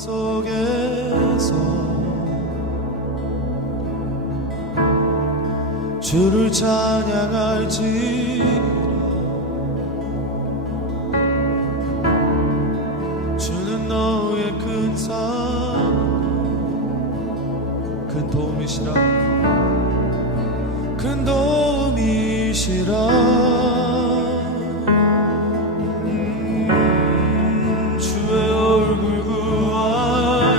속에서 주를 찬양할지라. 주는 너의 큰 사랑, 큰 도움이시라, 큰 도움이시라. 주의 얼굴 구할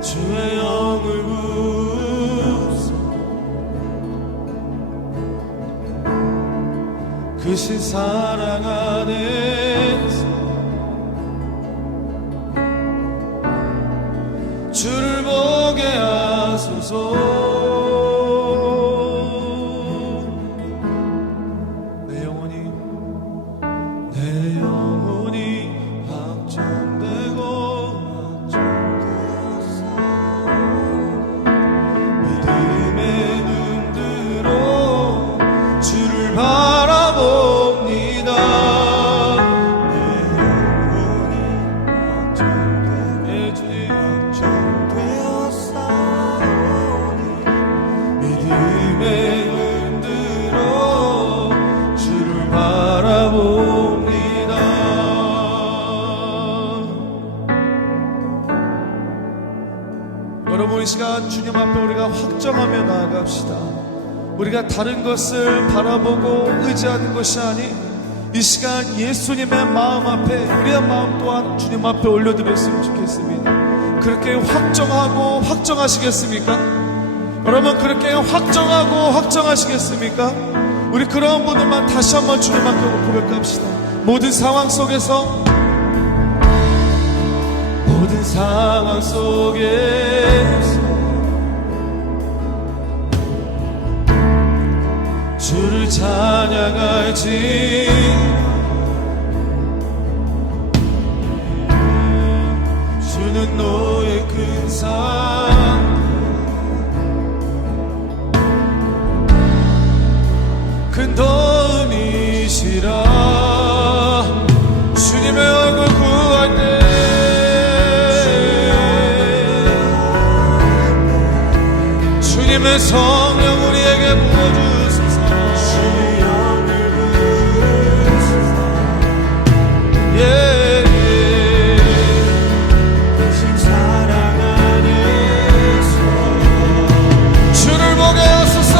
때 주의 영을 부으소. 크신 사랑 안에서 주를 보게 하소서. 내 영혼이 확정되고 믿음의 눈으로 주를 바라봅니다. 내 영혼이 확정되었사오니 믿음의 눈으로 주를 바라봅니다. 여러분, 이 시간 주님 앞에 우리가 확정하며 나아갑시다. 우리가 다른 것을 바라보고 의지하는 것이 아닌 이 시간 예수님의 마음 앞에 우리의 마음 또한 주님 앞에 올려드렸으면 좋겠습니다. 그렇게 확정하고 확정하시겠습니까? 여러분, 그렇게 확정하고 확정하시겠습니까? 우리 그런 분들만 다시 한번 주님 앞에 고백합시다. 모든 상황 속에서 주를 찬양할지. 주는 너의 큰 사랑, 큰 도움이시라. 주님의 얼굴 구할 때 주님의 성령 우리에게 부어주소서. 주를 보게 하소서.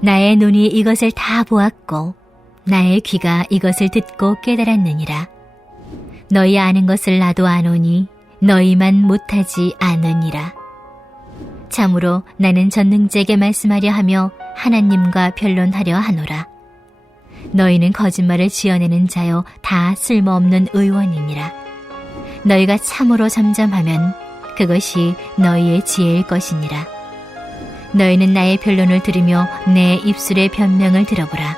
나의 눈이 이것을 다 보았고 나의 귀가 이것을 듣고 깨달았느니라. 너희 아는 것을 나도 아노니 너희만 못하지 않으니라. 참으로 나는 전능자에게 말씀하려 하며 하나님과 변론하려 하노라. 너희는 거짓말을 지어내는 자요 다 쓸모없는 의원이니라. 너희가 참으로 잠잠하면 그것이 너희의 지혜일 것이니라. 너희는 나의 변론을 들으며 내 입술의 변명을 들어보라.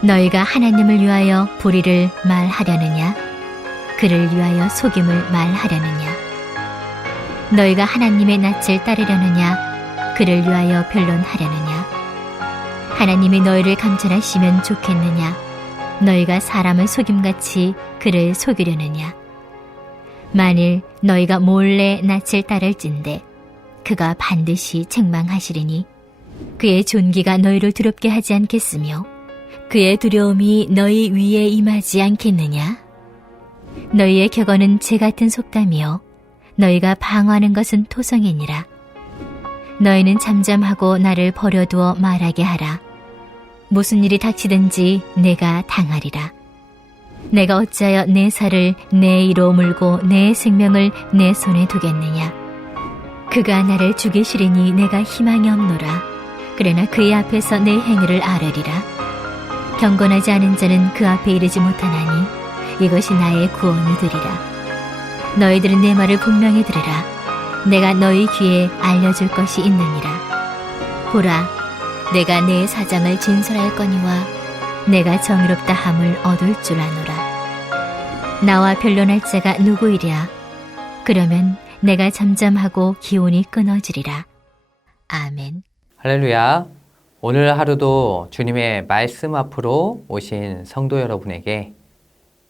너희가 하나님을 위하여 불의를 말하려느냐? 그를 위하여 속임을 말하려느냐? 너희가 하나님의 낯을 따르려느냐? 그를 위하여 변론하려느냐? 하나님이 너희를 감찰하시면 좋겠느냐? 너희가 사람을 속임같이 그를 속이려느냐? 만일 너희가 몰래 낯을 따를진대 그가 반드시 책망하시리니 그의 존귀가 너희를 두렵게 하지 않겠으며 그의 두려움이 너희 위에 임하지 않겠느냐? 너희의 격언은 재 같은 속담이요 너희가 방어하는 것은 토성이니라. 너희는 잠잠하고 나를 버려두어 말하게 하라. 무슨 일이 닥치든지 내가 당하리라. 내가 어찌하여 내 살을 내 이로 물고 내 생명을 내 손에 두겠느냐? 그가 나를 죽이시리니 내가 희망이 없노라. 그러나 그의 앞에서 내 행위를 아뢰리라. 경건하지 않은 자는 그 앞에 이르지 못하나니 이것이 나의 구원이 되리라. 너희들은 내 말을 분명히 들으라. 내가 너희 귀에 알려줄 것이 있느니라. 보라, 내가 내 사장을 진설할 거니와 내가 정의롭다 함을 얻을 줄 아노라. 나와 변론할 자가 누구이랴? 그러면 내가 잠잠하고 기온이 끊어지리라. 아멘. 할렐루야. 오늘 하루도 주님의 말씀 앞으로 오신 성도 여러분에게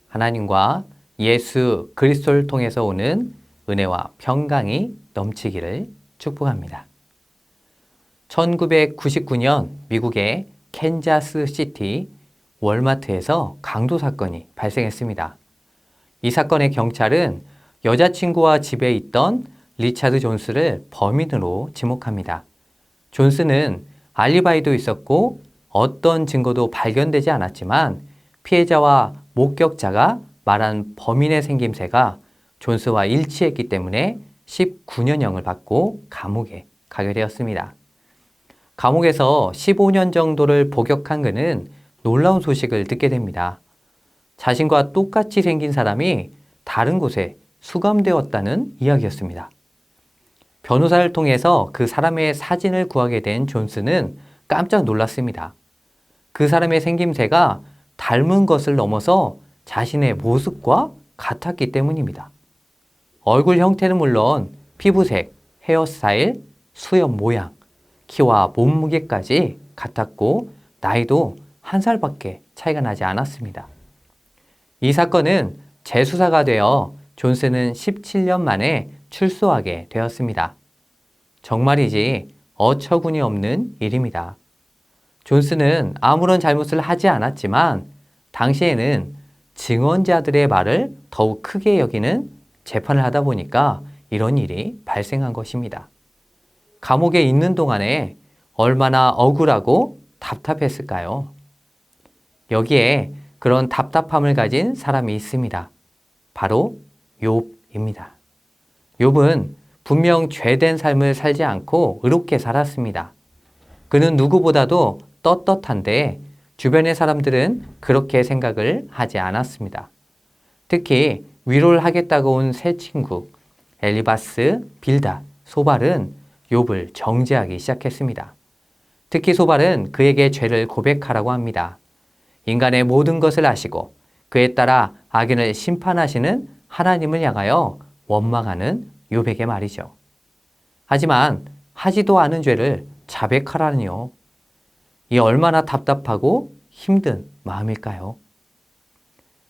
하나님과 예수 그리스도를 통해서 오는 은혜와 평강이 넘치기를 축복합니다. 1999년 미국의 캔자스 시티 월마트에서 강도 사건이 발생했습니다. 이 사건의 경찰은 여자친구와 집에 있던 리차드 존스를 범인으로 지목합니다. 존스는 알리바이도 있었고 어떤 증거도 발견되지 않았지만 피해자와 목격자가 말한 범인의 생김새가 존스와 일치했기 때문에 19년형을 받고 감옥에 가게 되었습니다. 감옥에서 15년 정도를 복역한 그는 놀라운 소식을 듣게 됩니다. 자신과 똑같이 생긴 사람이 다른 곳에 수감되었다는 이야기였습니다. 변호사를 통해서 그 사람의 사진을 구하게 된 존스는 깜짝 놀랐습니다. 그 사람의 생김새가 닮은 것을 넘어서 자신의 모습과 같았기 때문입니다. 얼굴 형태는 물론 피부색, 헤어스타일, 수염 모양, 키와 몸무게까지 같았고 나이도 1살밖에 차이가 나지 않았습니다. 이 사건은 재수사가 되어 존스는 17년 만에 출소하게 되었습니다. 정말이지 어처구니 없는 일입니다. 존스는 아무런 잘못을 하지 않았지만 당시에는 증언자들의 말을 더욱 크게 여기는 재판을 하다 보니까 이런 일이 발생한 것입니다. 감옥에 있는 동안에 얼마나 억울하고 답답했을까요? 여기에 그런 답답함을 가진 사람이 있습니다. 바로 욥입니다. 욥은 분명 죄된 삶을 살지 않고 의롭게 살았습니다. 그는 누구보다도 떳떳한데 주변의 사람들은 그렇게 생각을 하지 않았습니다. 특히 위로를 하겠다고 온 새 친구 엘리바스, 빌닷, 소발은 욥을 정죄하기 시작했습니다. 특히 소발은 그에게 죄를 고백하라고 합니다. 인간의 모든 것을 아시고 그에 따라 악인을 심판하시는 하나님을 향하여 원망하는 욥에게 말이죠. 하지만 하지도 않은 죄를 자백하라니요. 이 얼마나 답답하고 힘든 마음일까요?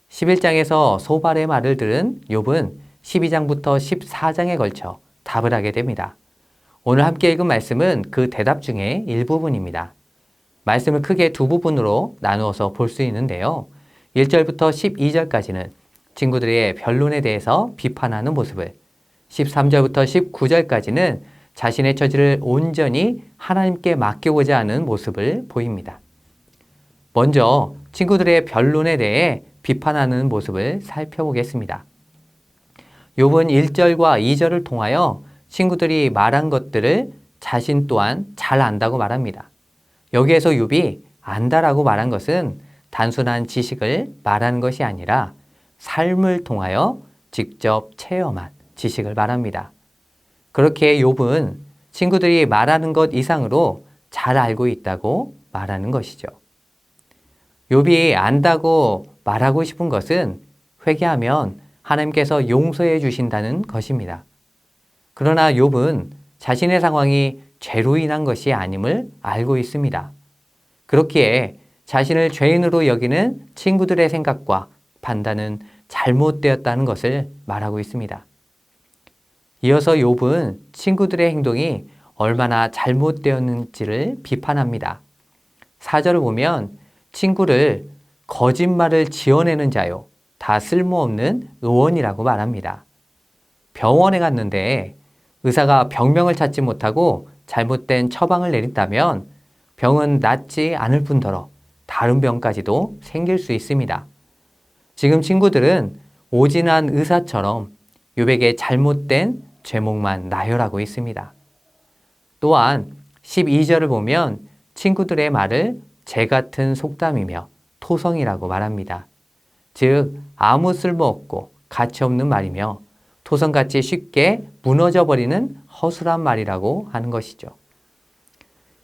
11장에서 소발의 말을 들은 욥은 12장부터 14장에 걸쳐 답을 하게 됩니다. 오늘 함께 읽은 말씀은 그 대답 중에 일부분입니다. 말씀을 크게 두 부분으로 나누어서 볼 수 있는데요. 1절부터 12절까지는 친구들의 변론에 대해서 비판하는 모습을, 13절부터 19절까지는 자신의 처지를 온전히 하나님께 맡겨보자 하는 모습을 보입니다. 먼저 친구들의 변론에 대해 비판하는 모습을 살펴보겠습니다. 욥은 1절과 2절을 통하여 친구들이 말한 것들을 자신 또한 잘 안다고 말합니다. 여기에서 욥이 안다라고 말한 것은 단순한 지식을 말하는 것이 아니라 삶을 통하여 직접 체험한 지식을 말합니다. 그렇게 욥은 친구들이 말하는 것 이상으로 잘 알고 있다고 말하는 것이죠. 욥이 안다고 말하고 싶은 것은 회개하면 하나님께서 용서해 주신다는 것입니다. 그러나 욥은 자신의 상황이 죄로 인한 것이 아님을 알고 있습니다. 그렇기에 자신을 죄인으로 여기는 친구들의 생각과 판단은 잘못되었다는 것을 말하고 있습니다. 이어서 욥은 친구들의 행동이 얼마나 잘못되었는지를 비판합니다. 4절을 보면 친구를 거짓말을 지어내는 자요, 다 쓸모없는 의원이라고 말합니다. 병원에 갔는데 의사가 병명을 찾지 못하고 잘못된 처방을 내린다면 병은 낫지 않을 뿐더러 다른 병까지도 생길 수 있습니다. 지금 친구들은 오진한 의사처럼 욥에게 잘못된 죄목만 나열하고 있습니다. 또한 12절을 보면 친구들의 말을 재 같은 속담이며 토성이라고 말합니다. 즉 아무 쓸모없고 가치없는 말이며 토성같이 쉽게 무너져버리는 허술한 말이라고 하는 것이죠.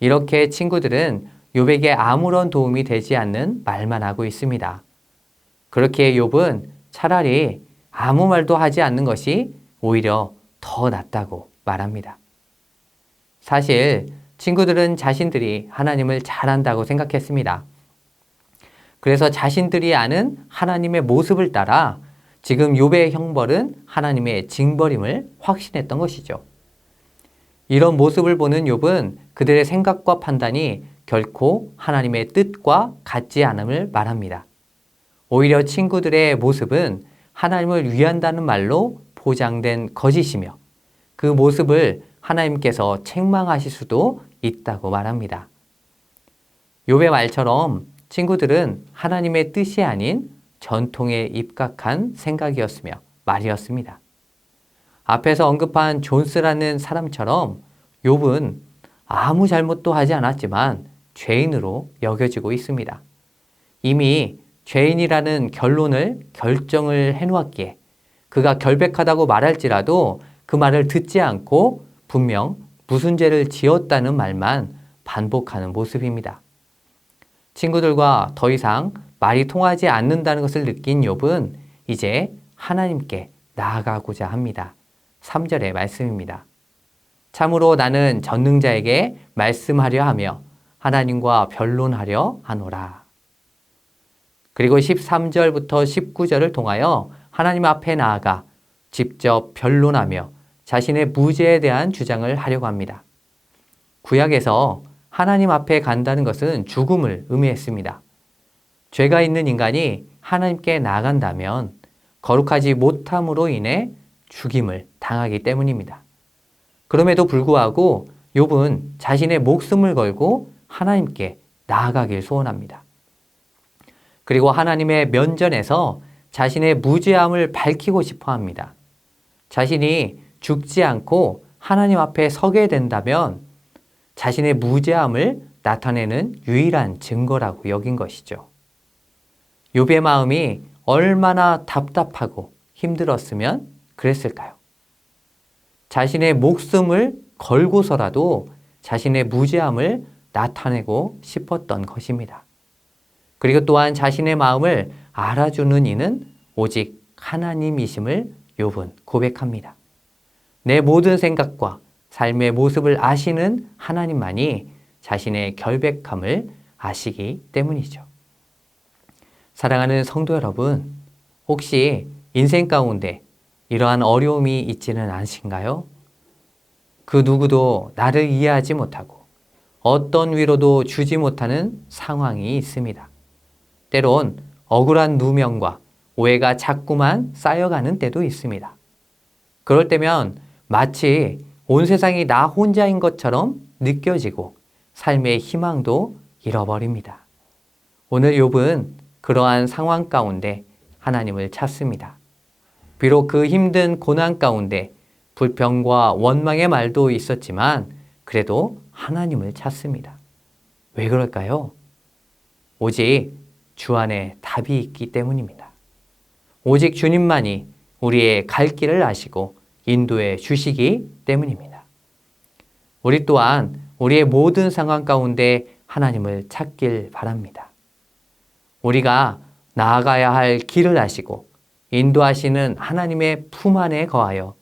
이렇게 친구들은 욥에게 아무런 도움이 되지 않는 말만 하고 있습니다. 그렇게 욥은 차라리 아무 말도 하지 않는 것이 오히려 더 낫다고 말합니다. 사실 친구들은 자신들이 하나님을 잘 안다고 생각했습니다. 그래서 자신들이 아는 하나님의 모습을 따라 지금 욥의 형벌은 하나님의 징벌임을 확신했던 것이죠. 이런 모습을 보는 욥은 그들의 생각과 판단이 결코 하나님의 뜻과 같지 않음을 말합니다. 오히려 친구들의 모습은 하나님을 위한다는 말로 포장된 거짓이며 그 모습을 하나님께서 책망하실 수도 있다고 말합니다. 욥의 말처럼 친구들은 하나님의 뜻이 아닌 전통에 입각한 생각이었으며 말이었습니다. 앞에서 언급한 존스라는 사람처럼 욥은 아무 잘못도 하지 않았지만 죄인으로 여겨지고 있습니다. 이미 죄인이라는 결정을 해놓았기에 그가 결백하다고 말할지라도 그 말을 듣지 않고 분명 무슨 죄를 지었다는 말만 반복하는 모습입니다. 친구들과 더 이상 말이 통하지 않는다는 것을 느낀 욥은 이제 하나님께 나아가고자 합니다. 3절의 말씀입니다. 참으로 나는 전능자에게 말씀하려 하며 하나님과 변론하려 하노라. 그리고 13절부터 19절을 통하여 하나님 앞에 나아가 직접 변론하며 자신의 무죄에 대한 주장을 하려고 합니다. 구약에서 하나님 앞에 간다는 것은 죽음을 의미했습니다. 죄가 있는 인간이 하나님께 나아간다면 거룩하지 못함으로 인해 죽임을 당하기 때문입니다. 그럼에도 불구하고 욥은 자신의 목숨을 걸고 하나님께 나아가길 소원합니다. 그리고 하나님의 면전에서 자신의 무죄함을 밝히고 싶어 합니다. 자신이 죽지 않고 하나님 앞에 서게 된다면 자신의 무죄함을 나타내는 유일한 증거라고 여긴 것이죠. 욥의 마음이 얼마나 답답하고 힘들었으면 그랬을까요? 자신의 목숨을 걸고서라도 자신의 무죄함을 나타내고 싶었던 것입니다. 그리고 또한 자신의 마음을 알아주는 이는 오직 하나님이심을 욥은 고백합니다. 내 모든 생각과 삶의 모습을 아시는 하나님만이 자신의 결백함을 아시기 때문이죠. 사랑하는 성도 여러분, 혹시 인생 가운데 이러한 어려움이 있지는 않으신가요? 그 누구도 나를 이해하지 못하고 어떤 위로도 주지 못하는 상황이 있습니다. 때론 억울한 누명과 오해가 자꾸만 쌓여가는 때도 있습니다. 그럴 때면 마치 온 세상이 나 혼자인 것처럼 느껴지고 삶의 희망도 잃어버립니다. 오늘 욥은 그러한 상황 가운데 하나님을 찾습니다. 비록 그 힘든 고난 가운데 불평과 원망의 말도 있었지만 그래도 하나님을 찾습니다. 왜 그럴까요? 오직 주 안에 답이 있기 때문입니다. 오직 주님만이 우리의 갈 길을 아시고 인도해 주시기 때문입니다. 우리 또한 우리의 모든 상황 가운데 하나님을 찾길 바랍니다. 우리가 나아가야 할 길을 아시고 인도하시는 하나님의 품 안에 거하여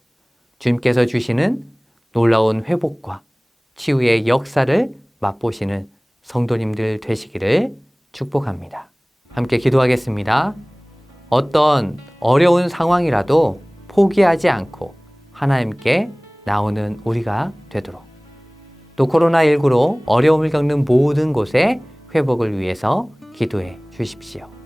주님께서 주시는 놀라운 회복과 치유의 역사를 맛보시는 성도님들 되시기를 축복합니다. 함께 기도하겠습니다. 어떤 어려운 상황이라도 포기하지 않고 하나님께 나오는 우리가 되도록, 또 코로나19로 어려움을 겪는 모든 곳에 회복을 위해서 기도해 주십시오.